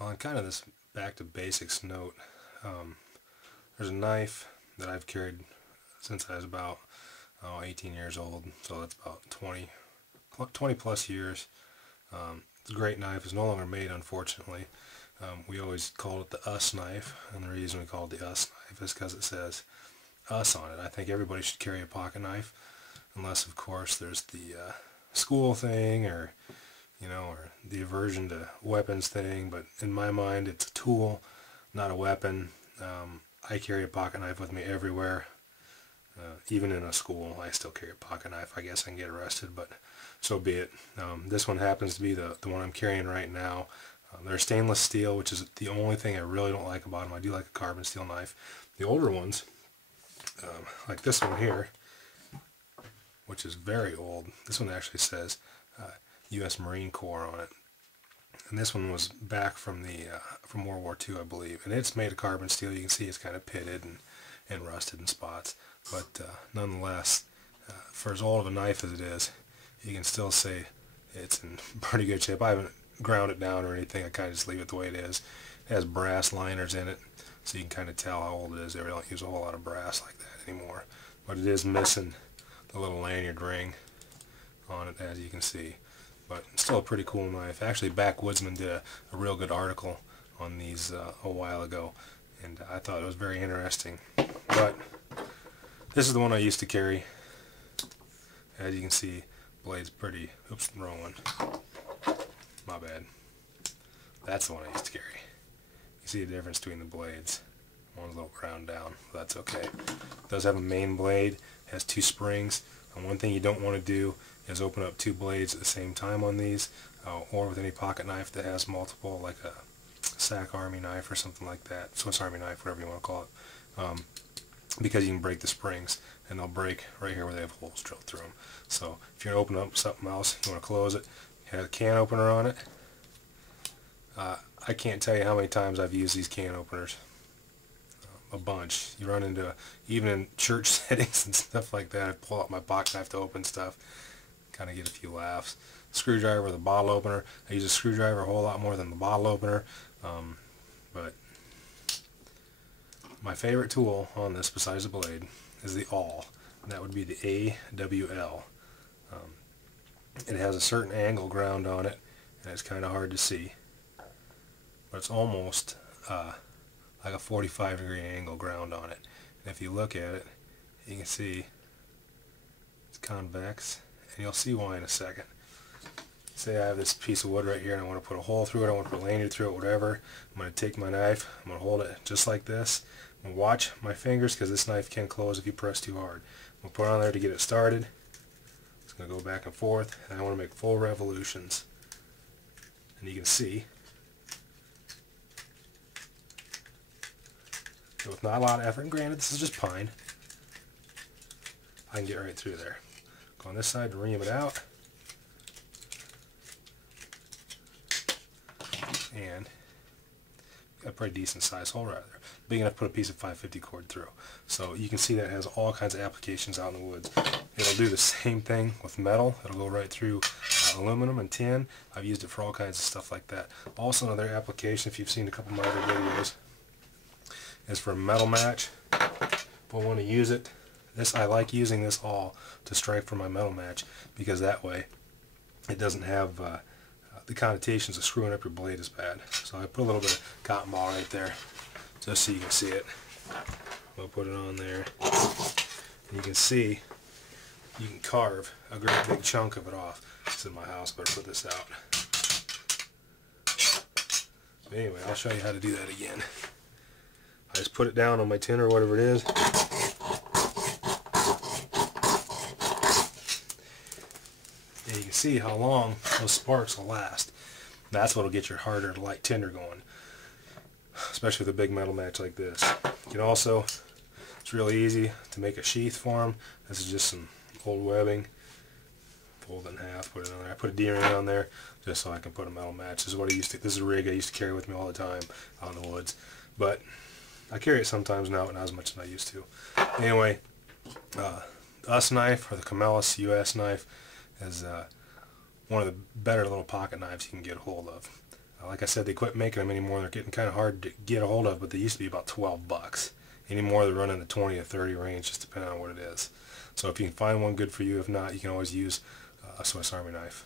On kind of this back to basics note, um, there's a knife that I've carried since I was about 18 years old, so that's about 20 plus years. It's a great knife. It's no longer made, unfortunately. We always called it the US knife, and the reason we call it the US knife is because it says US on it. I think everybody should carry a pocket knife, unless of course there's the school thing, or or the aversion to weapons thing. But in my mind, it's a tool, not a weapon. I carry a pocket knife with me everywhere. Even in a school, I still carry a pocket knife. I guess I can get arrested, but so be it. This one happens to be the one I'm carrying right now. They're stainless steel, which is the only thing I really don't like about them. I do like a carbon steel knife. The older ones, like this one here, which is very old. This one actually says U.S. Marine Corps on it. And this one was back from from World War II, I believe. And it's made of carbon steel. You can see it's kind of pitted and rusted in spots. But nonetheless, for as old of a knife as it is, you can still say it's in pretty good shape. I haven't ground it down or anything. I kind of just leave it the way it is. It has brass liners in it, so you can kind of tell how old it is. They really don't use a whole lot of brass like that anymore. But it is missing the little lanyard ring on it, as you can see. But it's still a pretty cool knife. Actually, Backwoodsman did a real good article on these a while ago, and I thought it was very interesting. But this is the one I used to carry. As you can see, blade's pretty, oops, wrong one. My bad. That's the one I used to carry. You see the difference between the blades. One's a little ground down, but that's okay. It does have a main blade, has two springs, and one thing you don't want to do is open up two blades at the same time on these, or with any pocket knife that has multiple, like a Sac Army knife or something like that, Swiss Army knife, whatever you want to call it, because you can break the springs, and they'll break right here where they have holes drilled through them. So if you're going to open up something else, you want to close it, it has a can opener on it. I can't tell you how many times I've used these can openers. A bunch. You run into, even in church settings and stuff like that, I pull out my pocket knife to open stuff, kind of get a few laughs. Screwdriver with a bottle opener. I use a screwdriver a whole lot more than the bottle opener, but my favorite tool on this besides the blade is the awl, and that would be the AWL. It has a certain angle ground on it, and it's kind of hard to see, but it's almost like a 45-degree angle ground on it. And if you look at it, you can see it's convex, and you'll see why in a second. Say I have this piece of wood right here and I want to put a hole through it, I want to put a lanyard through it, whatever. I'm going to take my knife, I'm going to hold it just like this, and watch my fingers, because this knife can close if you press too hard. I'm going to put it on there to get it started. It's going to go back and forth, and I want to make full revolutions. And you can see, with not a lot of effort, and granted this is just pine, I can get right through there. Go on this side to ream it out, and got a pretty decent size hole right there, big enough to put a piece of 550 cord through. So you can see that it has all kinds of applications out in the woods. It'll do the same thing with metal. It'll go right through aluminum and tin. I've used it for all kinds of stuff like that. Also, another application, if you've seen a couple of my other videos, is for a metal match. If I want to use it, I like using this awl to strike for my metal match, because that way it doesn't have the connotations of screwing up your blade as bad. So I put a little bit of cotton ball right there just so you can see it. I'll put it on there, and you can see you can carve a great big chunk of it off. It's in my house, better put this out. But anyway, I'll show you how to do that again. I just put it down on my tin or whatever it is. And you can see how long those sparks will last. That's what will get your harder to light tinder going, especially with a big metal match like this. You can also, it's really easy to make a sheath for them. This is just some old webbing. Fold it in half, put it on there. I put a D-ring on there just so I can put a metal match. This is what I used to. This is a rig I used to carry with me all the time out in the woods. But I carry it sometimes now, but not as much as I used to. Anyway, the US knife, or the Camellus US knife, is one of the better little pocket knives you can get a hold of. Like I said, they quit making them anymore. They're getting kind of hard to get a hold of, but they used to be about $12. Anymore, they're running the 20 to 30 range, just depending on what it is. So if you can find one good for you, if not, you can always use a Swiss Army knife.